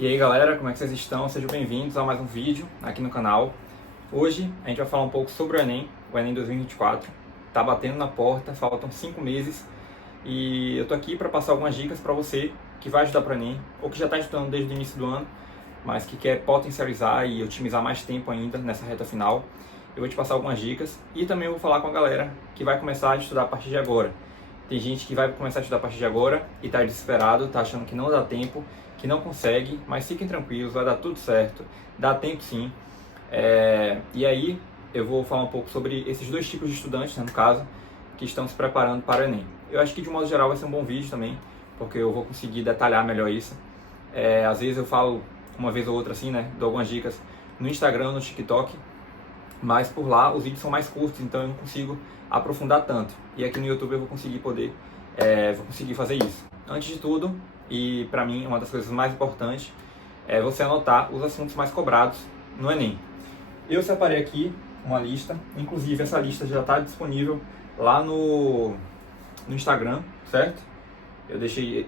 E aí galera, como é que vocês estão? Sejam bem-vindos a mais um vídeo aqui no canal. Hoje a gente vai falar um pouco sobre o Enem 2024. Tá batendo na porta, faltam 5 meses e eu tô aqui para passar algumas dicas para você que vai estudar para o Enem ou que já está estudando desde o início do ano, mas que quer potencializar e otimizar mais tempo ainda nessa reta final. Eu vou te passar algumas dicas e também eu vou falar com a galera que vai começar a estudar a partir de agora. Tem gente que vai começar a estudar a partir de agora e está desesperado, está achando que não dá tempo, que não consegue, mas fiquem tranquilos, vai dar tudo certo, dá tempo sim. E aí eu vou falar um pouco sobre esses dois tipos de estudantes, né, no caso, que estão se preparando para o Enem. Eu acho que de um modo geral vai ser um bom vídeo também, porque eu vou conseguir detalhar melhor isso. Às vezes eu falo uma vez ou outra assim, né, dou algumas dicas no Instagram, no TikTok, mas por lá os vídeos são mais curtos, então eu não consigo aprofundar tanto. E aqui no YouTube eu vou conseguir fazer isso. Antes de tudo, e para mim uma das coisas mais importantes, é você anotar os assuntos mais cobrados no Enem. Eu separei aqui uma lista, inclusive essa lista já está disponível lá no Instagram, certo? Eu deixei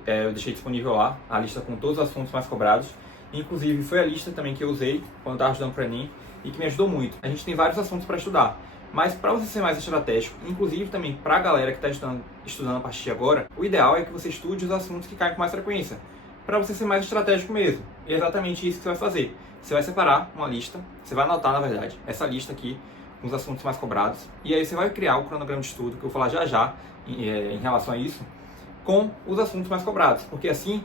disponível lá a lista com todos os assuntos mais cobrados. Inclusive foi a lista também que eu usei quando estava estudando para o Enem e que me ajudou muito. A gente tem vários assuntos para estudar, mas para você ser mais estratégico, inclusive também para a galera que está estudando a partir de agora, o ideal é que você estude os assuntos que caem com mais frequência, para você ser mais estratégico mesmo. E é exatamente isso que você vai fazer. Você vai separar uma lista, você vai anotar, na verdade, essa lista aqui com os assuntos mais cobrados, e aí você vai criar o cronograma de estudo, que eu vou falar já já em relação a isso, com os assuntos mais cobrados, porque assim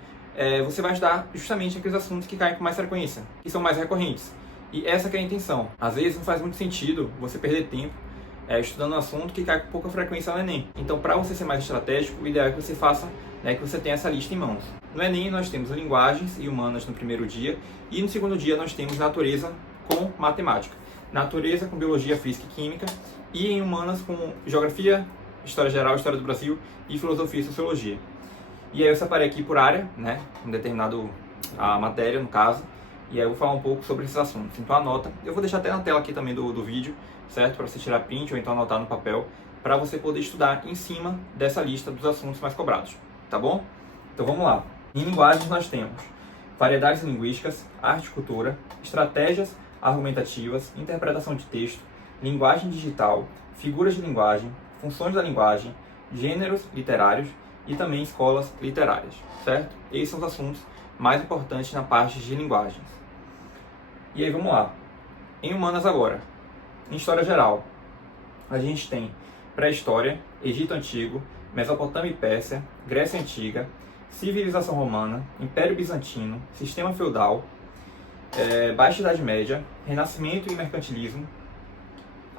você vai estudar justamente aqueles assuntos que caem com mais frequência, que são mais recorrentes. E essa que é a intenção. Às vezes não faz muito sentido você perder tempo estudando um assunto que cai com pouca frequência no Enem. Então, para você ser mais estratégico, o ideal é que você faça, que você tenha essa lista em mãos. No Enem, nós temos linguagens e humanas no primeiro dia, e no segundo dia nós temos natureza com matemática. Natureza com biologia, física e química, e em humanas com geografia, história geral, história do Brasil e filosofia e sociologia. E aí eu separei aqui por área, um determinado a matéria, no caso, e aí eu vou falar um pouco sobre esses assuntos. Então anota, eu vou deixar até na tela aqui também do vídeo, certo? Para você tirar print ou então anotar no papel, para você poder estudar em cima dessa lista dos assuntos mais cobrados, tá bom? Então vamos lá. Em linguagens nós temos variedades linguísticas, arte e cultura, estratégias argumentativas, interpretação de texto, linguagem digital, figuras de linguagem, funções da linguagem, gêneros literários e também escolas literárias, certo? Esses são os assuntos mais importantes na parte de linguagens. E aí vamos lá. Em humanas agora. Em história geral, a gente tem pré-história, Egito Antigo, Mesopotâmia e Pérsia, Grécia Antiga, civilização romana, Império Bizantino, sistema feudal, Baixa Idade Média, Renascimento e mercantilismo,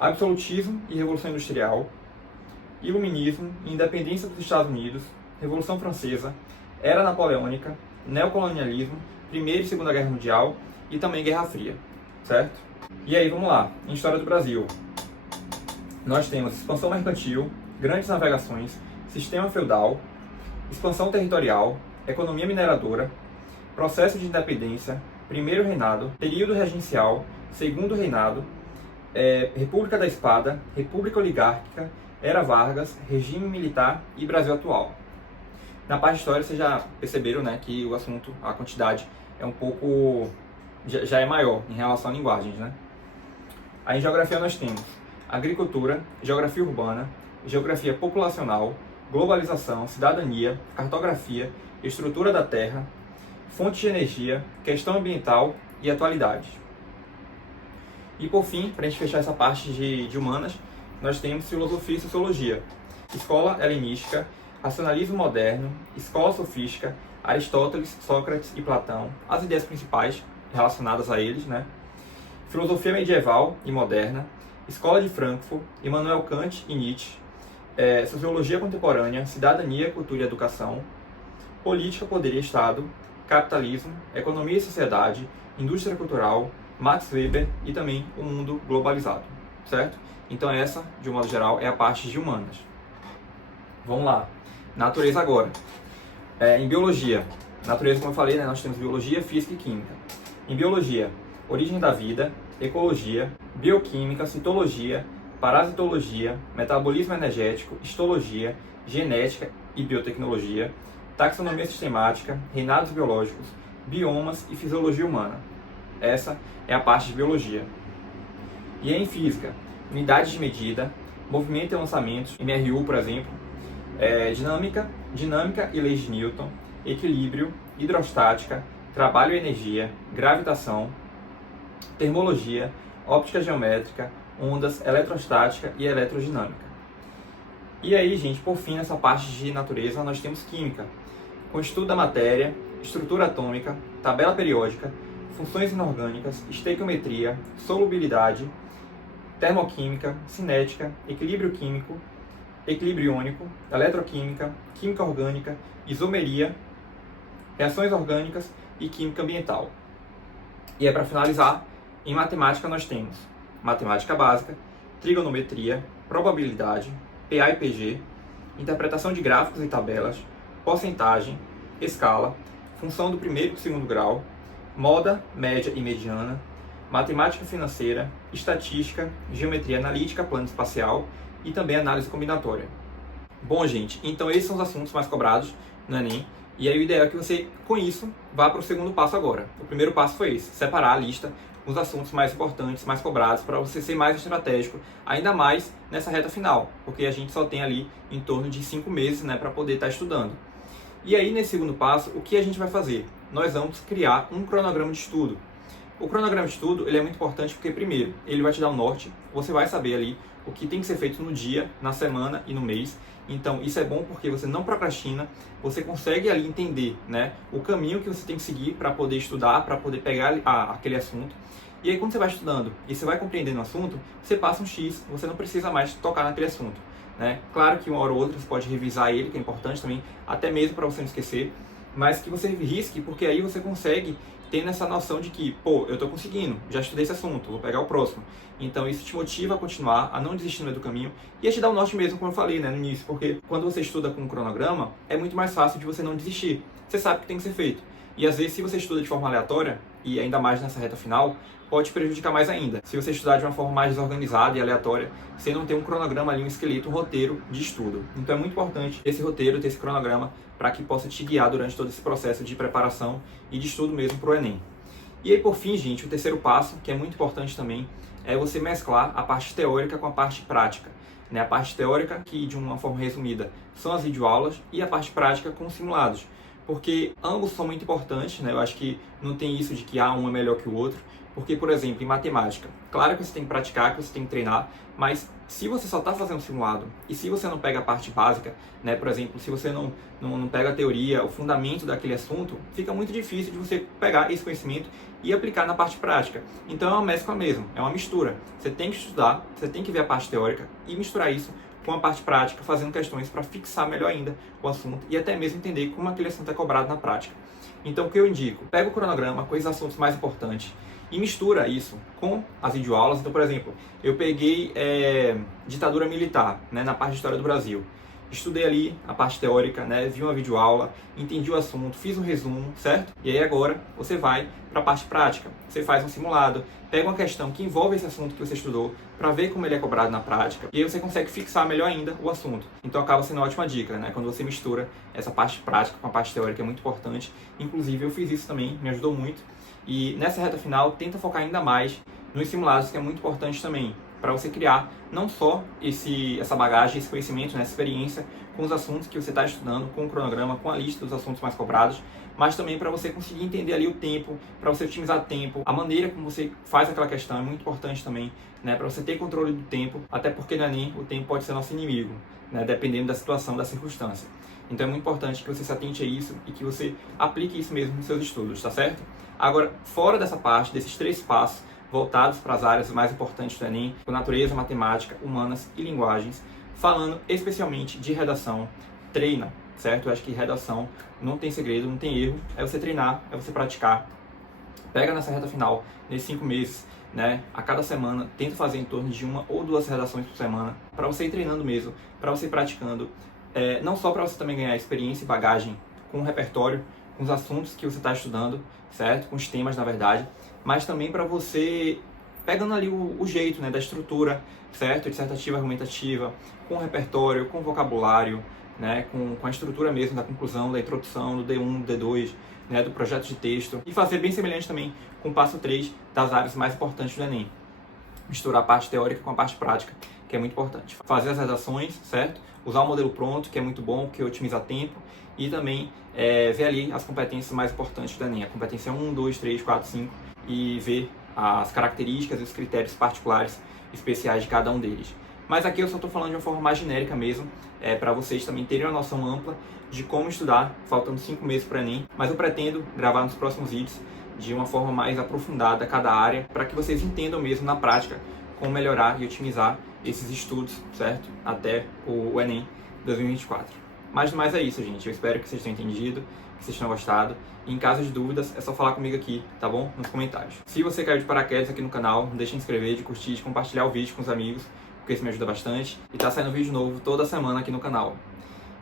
absolutismo e Revolução Industrial, Iluminismo e independência dos Estados Unidos, Revolução Francesa, Era Napoleônica, neocolonialismo, Primeira e Segunda Guerra Mundial e também Guerra Fria, certo? E aí, vamos lá. Em História do Brasil, nós temos expansão mercantil, grandes navegações, sistema feudal, expansão territorial, economia mineradora, processo de independência, primeiro reinado, período regencial, segundo reinado, República da Espada, República Oligárquica, Era Vargas, regime militar e Brasil atual. Na parte de história, vocês já perceberam, que o assunto, a quantidade é um pouco, já é maior em relação a linguagens, Aí em geografia nós temos agricultura, geografia urbana, geografia populacional, globalização, cidadania, cartografia, estrutura da terra, fontes de energia, questão ambiental e atualidades. E por fim, para a gente fechar essa parte de humanas, nós temos filosofia e sociologia, escola helenística, racionalismo moderno, escola sofística, Aristóteles, Sócrates e Platão, as ideias principais relacionadas a eles, filosofia medieval e moderna, escola de Frankfurt, Immanuel Kant e Nietzsche, sociologia contemporânea, cidadania, cultura e educação, política, poder e Estado, capitalismo, economia e sociedade, indústria cultural, Max Weber e também o mundo globalizado, certo? Então essa, de um modo geral, é a parte de humanas. Vamos lá. Natureza agora. Em biologia, natureza, como eu falei, nós temos biologia, física e química. Em biologia, origem da vida, ecologia, bioquímica, citologia, parasitologia, metabolismo energético, histologia, genética e biotecnologia, taxonomia sistemática, reinados biológicos, biomas e fisiologia humana. Essa é a parte de biologia. E em física, unidades de medida, movimento e lançamentos, MRU, por exemplo, dinâmica e leis de Newton, equilíbrio, hidrostática, trabalho e energia, gravitação, termologia, óptica geométrica, ondas, eletrostática e eletrodinâmica. E aí, gente, por fim, nessa parte de natureza, nós temos química, com estudo da matéria, estrutura atômica, tabela periódica, funções inorgânicas, estequiometria, solubilidade, termoquímica, cinética, equilíbrio químico, equilíbrio iônico, eletroquímica, química orgânica, isomeria, reações orgânicas e química ambiental. E para finalizar, em matemática nós temos matemática básica, trigonometria, probabilidade, PA e PG, interpretação de gráficos e tabelas, porcentagem, escala, função do primeiro e do segundo grau, moda, média e mediana, matemática financeira, estatística, geometria analítica, plano espacial e também análise combinatória. Bom, gente, então esses são os assuntos mais cobrados no Enem. E aí o ideal é que você, com isso, vá para o segundo passo agora. O primeiro passo foi esse, separar a lista com os assuntos mais importantes, mais cobrados, para você ser mais estratégico, ainda mais nessa reta final, porque a gente só tem ali em torno de 5 meses, né, para poder estar estudando. E aí, nesse segundo passo, o que a gente vai fazer? Nós vamos criar um cronograma de estudo. O cronograma de estudo ele é muito importante porque, primeiro, ele vai te dar um norte, você vai saber ali o que tem que ser feito no dia, na semana e no mês. Então, isso é bom porque você não procrastina, você consegue ali entender, né, o caminho que você tem que seguir para poder estudar, para poder pegar aquele assunto. E aí, quando você vai estudando e você vai compreendendo o assunto, você passa um X, você não precisa mais tocar naquele assunto, né? Claro que uma hora ou outra você pode revisar ele, que é importante também, até mesmo para você não esquecer, mas que você risque, porque aí você consegue tendo essa noção de que, pô, eu estou conseguindo, já estudei esse assunto, vou pegar o próximo. Então isso te motiva a continuar, a não desistir no meio do caminho e a te dar o norte mesmo, como eu falei, né, no início, porque quando você estuda com um cronograma, é muito mais fácil de você não desistir. Você sabe o que tem que ser feito. E às vezes, se você estuda de forma aleatória, e ainda mais nessa reta final, pode te prejudicar mais ainda. Se você estudar de uma forma mais desorganizada e aleatória, você não tem um cronograma ali, um esqueleto, um roteiro de estudo. Então é muito importante esse roteiro, ter esse cronograma, para que possa te guiar durante todo esse processo de preparação e de estudo mesmo para o Enem. E aí, por fim, gente, o terceiro passo, que é muito importante também, é você mesclar a parte teórica com a parte prática. A parte teórica, que de uma forma resumida são as videoaulas, e a parte prática com os simulados. Porque ambos são muito importantes, né? Eu acho que não tem isso de que um é melhor que o outro. Porque, por exemplo, em matemática, claro que você tem que praticar, que você tem que treinar, mas se você só está fazendo simulado e se você não pega a parte básica, né, por exemplo, se você não pega a teoria, o fundamento daquele assunto, fica muito difícil de você pegar esse conhecimento e aplicar na parte prática. Então é uma mescla mesmo, é uma mistura. Você tem que estudar, você tem que ver a parte teórica e misturar isso com a parte prática, fazendo questões para fixar melhor ainda o assunto e até mesmo entender como aquele assunto é cobrado na prática. Então o que eu indico? Pega o cronograma com os assuntos mais importantes e mistura isso com as videoaulas. Então, por exemplo, eu peguei ditadura militar, né, na parte de história do Brasil. Estudei ali a parte teórica, né, vi uma videoaula, entendi o assunto, fiz um resumo, certo? E aí agora você vai para a parte prática. Você faz um simulado, pega uma questão que envolve esse assunto que você estudou para ver como ele é cobrado na prática. E aí você consegue fixar melhor ainda o assunto. Então acaba sendo uma ótima dica, né? Quando você mistura essa parte prática com a parte teórica, é muito importante. Inclusive eu fiz isso também, me ajudou muito. E nessa reta final, tenta focar ainda mais nos simulados, que é muito importante também, para você criar não só essa bagagem, esse conhecimento, né, essa experiência com os assuntos que você está estudando, com o cronograma, com a lista dos assuntos mais cobrados, mas também para você conseguir entender ali o tempo, para você otimizar o tempo, a maneira como você faz aquela questão é muito importante também, né, para você ter controle do tempo, até porque no Enem o tempo pode ser nosso inimigo, né, dependendo da situação, da circunstância. Então é muito importante que você se atente a isso e que você aplique isso mesmo nos seus estudos, tá certo? Agora, fora dessa parte, desses 3 passos, voltados para as áreas mais importantes do Enem, com natureza, matemática, humanas e linguagens, falando especialmente de redação, treina, certo? Eu acho que redação não tem segredo, não tem erro, é você treinar, é você praticar. Pega nessa reta final, nesses 5 meses, né? A cada semana, tenta fazer em torno de 1 ou 2 redações por semana, para você ir treinando mesmo, para você ir praticando, não só para você também ganhar experiência e bagagem com o repertório, com os assuntos que você está estudando, certo? Com os temas, na verdade, mas também para você pegando ali o jeito, né, da estrutura, certo? Dissertativa, argumentativa, com o repertório, com o vocabulário, né, com a estrutura mesmo da conclusão, da introdução, do D1, do D2, né, do projeto de texto e fazer bem semelhante também com o passo 3 das áreas mais importantes do Enem. Misturar a parte teórica com a parte prática, que é muito importante. Fazer as redações, certo? Usar o modelo pronto, que é muito bom, que otimiza tempo. E também ver ali as competências mais importantes do Enem. A competência 1, 2, 3, 4, 5. E ver as características e os critérios particulares especiais de cada um deles. Mas aqui eu só estou falando de uma forma mais genérica mesmo, para vocês também terem uma noção ampla de como estudar, faltando 5 meses para o Enem. Mas eu pretendo gravar nos próximos vídeos de uma forma mais aprofundada cada área, para que vocês entendam mesmo na prática como melhorar e otimizar esses estudos, certo? Até o Enem 2024. Mas no mais é isso, gente. Eu espero que vocês tenham entendido, que vocês tenham gostado. E em caso de dúvidas, é só falar comigo aqui, tá bom? Nos comentários. Se você caiu de paraquedas aqui no canal, não deixe de se inscrever, de curtir, de compartilhar o vídeo com os amigos, porque isso me ajuda bastante. E tá saindo vídeo novo toda semana aqui no canal.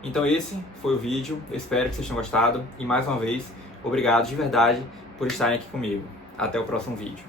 Então esse foi o vídeo, eu espero que vocês tenham gostado. E mais uma vez, obrigado de verdade por estarem aqui comigo. Até o próximo vídeo.